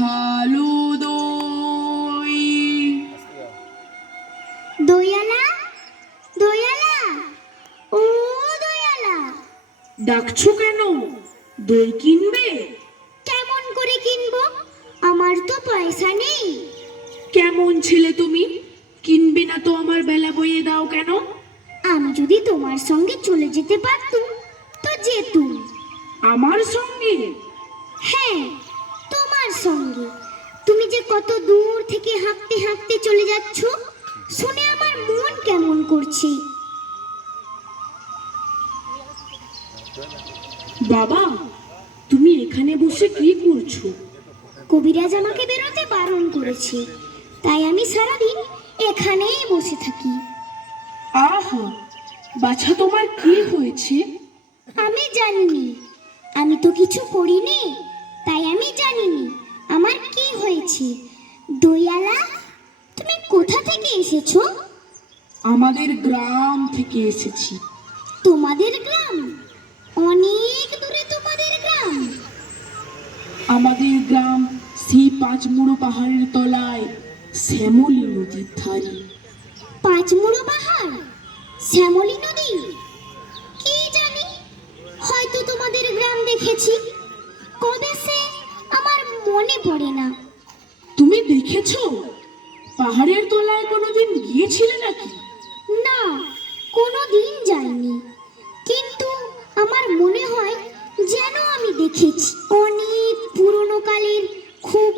ভালো দই। দইয়ালা, দইয়ালা, ও দইয়ালা। ডাকছো কেন? দই কিনবে? কেমন করে কিনবো? আমার তো পয়সা নেই। কেমন ছেলে তুমি, কিনবে না তো আমার বেলা বইয়ে দাও কেন? আমি যদি তোমার সঙ্গে চলে যেতে পারতুম তো যেতুম। আমার সঙ্গে? হ্যাঁ, তোমার সঙ্গে। তুমি যে কত দূর থেকে হাঁটতে হাঁটতে চলে যাচ্ছ, শুনে আমার মন কেমন করছে। বাবা, তুমি এখানে বসে কি করছো? কবিরাজ আমাকে বেরোতে বারণ করেছে, তাই আমি সারাদিন এখানেই বসে থাকি। আহা, বাছা তোমার কি হয়েছে? আমি জানিনি, আমি তো কিছু করিনি, তাই আমি জানিনি আমার কি হয়েছে। দইয়ালা, তুমি কোথা থেকে এসেছো? আমাদের গ্রাম থেকে এসেছি। তোমাদের গ্রাম? অনেক দূরে তোমাদের গ্রাম? আমাদের গ্রাম সেই পাঁচমুড়ো পাহাড়ের তলায়, শ্যামলী নদীর ধারে। পাঁচমুড়ো পাহাড়, শ্যামলী নদী? কি জানি, হয়তো তোমাদের গ্রাম দেখেছি, কবে সে আমার মনে পড়ে না। তুমি দেখেছো? পাহাড়ের তলায় কোনোদিন গিয়েছিলে নাকি? না, কোনোদিন যাইনি, কিন্তু আমার মনে হয় যেন আমি দেখেছি। অনেক পুরনো কালের খুব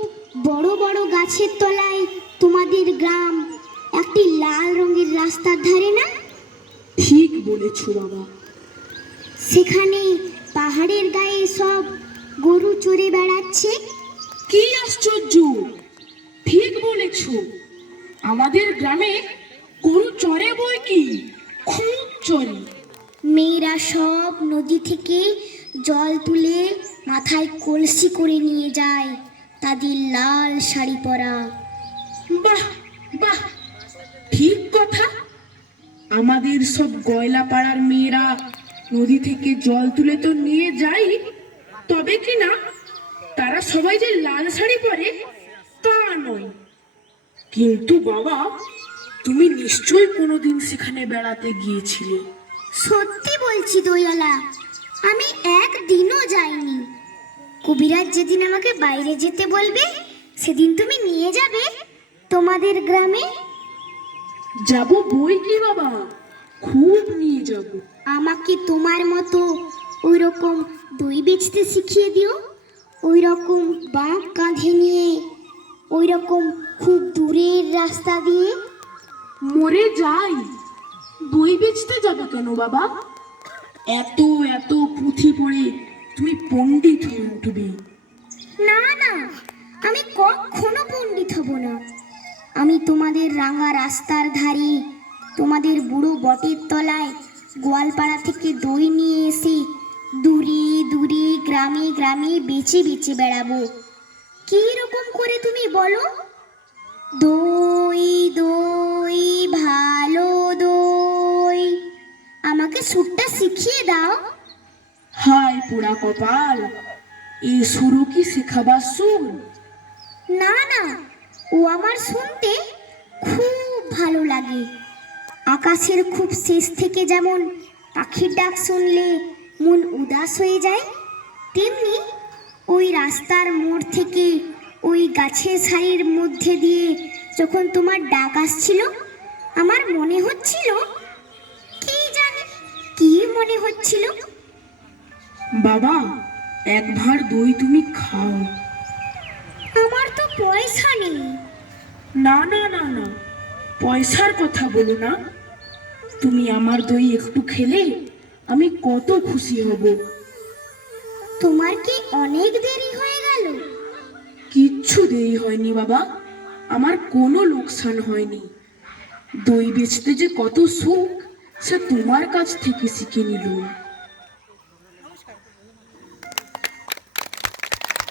বড় বড় গাছের তলায় তোমাদের গ্রাম, একটি লাল রঙের রাস্তার ধারে না? ঠিক বলেছো বাবা। সেখানে পাহাড়ের গায়ে সব গরু চড়ে বেড়াচ্ছে। কি আশ্চর্য! ঠিক বলেছ, আমাদের গ্রামে গরু চড়ে বই কি, খুব চড়ে। মেয়েরা সব নদী থেকে জল তুলে মাথায় কলসি করে নিয়ে যায়, তাদের লাল শাড়ি পরা। বাহ বাহ, ঠিক কথা। আমাদের সব গয়লা পাড়ার মেয়েরা নদী থেকে জল তুলে তো নিয়ে যায়, তবে কি না তারা সবাই যে লাল শাড়ি পরে তা নয়। কিন্তু বাবা, তুমি নিশ্চয়ই কোনোদিন সেখানে বেড়াতে গিয়েছিলে। সত্যি বলছি দইয়ালা, আমি একদিনও যাইনি। কবিরাজ যেদিন আমাকে বাইরে যেতে বলবে, সেদিন তুমি নিয়ে যাবে তোমাদের গ্রামে। যাব বই কি বাবা, খুব নিয়ে যাব। আমাকে তোমার মতো ওই রকম দই বেচতে শিখিয়ে দিও, ওই রকম বাঁক কাঁধে নিয়ে, ওই রকম খুব দূরের রাস্তা দিয়ে। মরে যাই, দই বেচতে যাবে কেন বাবা? এত এত পুঁথি পড়ে তুমি পণ্ডিত হয়ে উঠবে। না না, আমি কখনো পণ্ডিত হব না। আমি তোমাদের রাঙা রাস্তার ধারে, তোমাদের বুড়ো বটের তলায় গোয়ালপাড়া থেকে দই নিয়ে এসে দূরে দূরে গ্রামে গ্রামে বেচে বেচে বেড়াবো। কি রকম করে তুমি বলো? দই দই ভালো দই, আমাকে সুরটা শিখিয়ে দাও। হায় পোড়া কপাল, এ সুরও কি শেখাবার সুর? না না, ও আমার শুনতে খুব ভালো লাগে। আকাশের খুব শেষ থেকে যেমন পাখির ডাক শুনলে মন উদাস হয়ে যায়, তেমনি ওই রাস্তার মোড় থেকে ওই গাছের সারির মধ্যে দিয়ে যখন তোমার ডাক আসছিল, আমার মনে হচ্ছিল, কি জানি কি মনে হচ্ছিল। বাবা, এক ভাঁড় দই তুমি খাও। আমার তো পয়সা নেই। না না না না, পয়সার কথা বলো না। তুমি আমার দই একটু খেলে আমি কত খুশি হব। তোমার কি অনেক দেরি হয়ে গেল? কিচ্ছু দেরি হয়নি বাবা, আমার কোনো লোকসান হয়নি। দই বেচতে যে কত সুখ, সে তোমার কাছ থেকে শিখে নিলুম।